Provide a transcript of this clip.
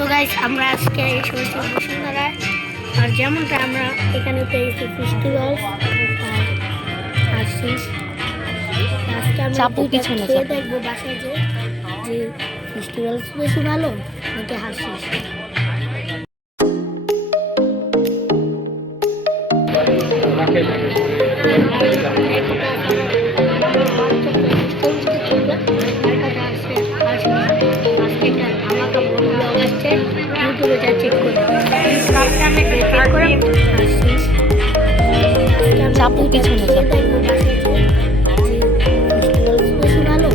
তো গাইস আমরা আজকে এসেছি বসুন্ধরায়। আর যেমনটা আমরা এখানে পেয়েছি ফেস্টিভ্যাল আর শীষ। আজকে আমরা পিছনে দেখবো বাসায় যে ফেস্টিভ্যাল বেশি ভালো নাকি হাসিস। চাপু পিছনে ভালো